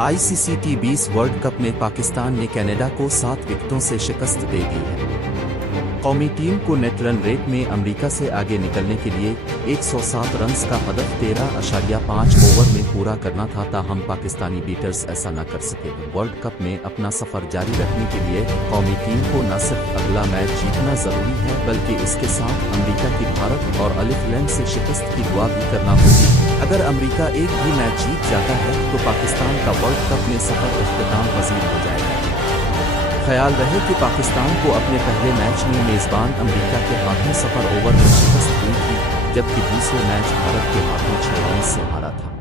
ICC टी20 world cup में पाकिस्तान ने Canada को 7 विकेटों से शिकस्त दे दी है। कौमी टीम को नेट रन रेट में अमेरिका से आगे निकलने के लिए 107 रन्स का हदफ 13.5 ओवर में पूरा करना था, ताहम पाकिस्तानी बीटर्स ऐसा न कर सके। वर्ल्ड कप में अपना सफर जारी रखने के लिए कौमी टीम को न सिर्फ अगला मैच जीतना जरूरी है, बल्कि इसके साथ अमेरिका की भारत और अलिफ से शिकस्त की दुआ भी करना होगी। अगर अमेरिका एक भी मैच जीत जाता है तो पाकिस्तान का वर्ल्ड कप में सफर इख्तिताम पजीर हो जाएगा। ख्याल रहे कि पाकिस्तान को अपने पहले मैच में मेजबान अमेरिका के हाथों 0 ओवर में शिकस्त हुई थी, जबकि दूसरे मैच भारत के हाथों 6 रन से हारा था।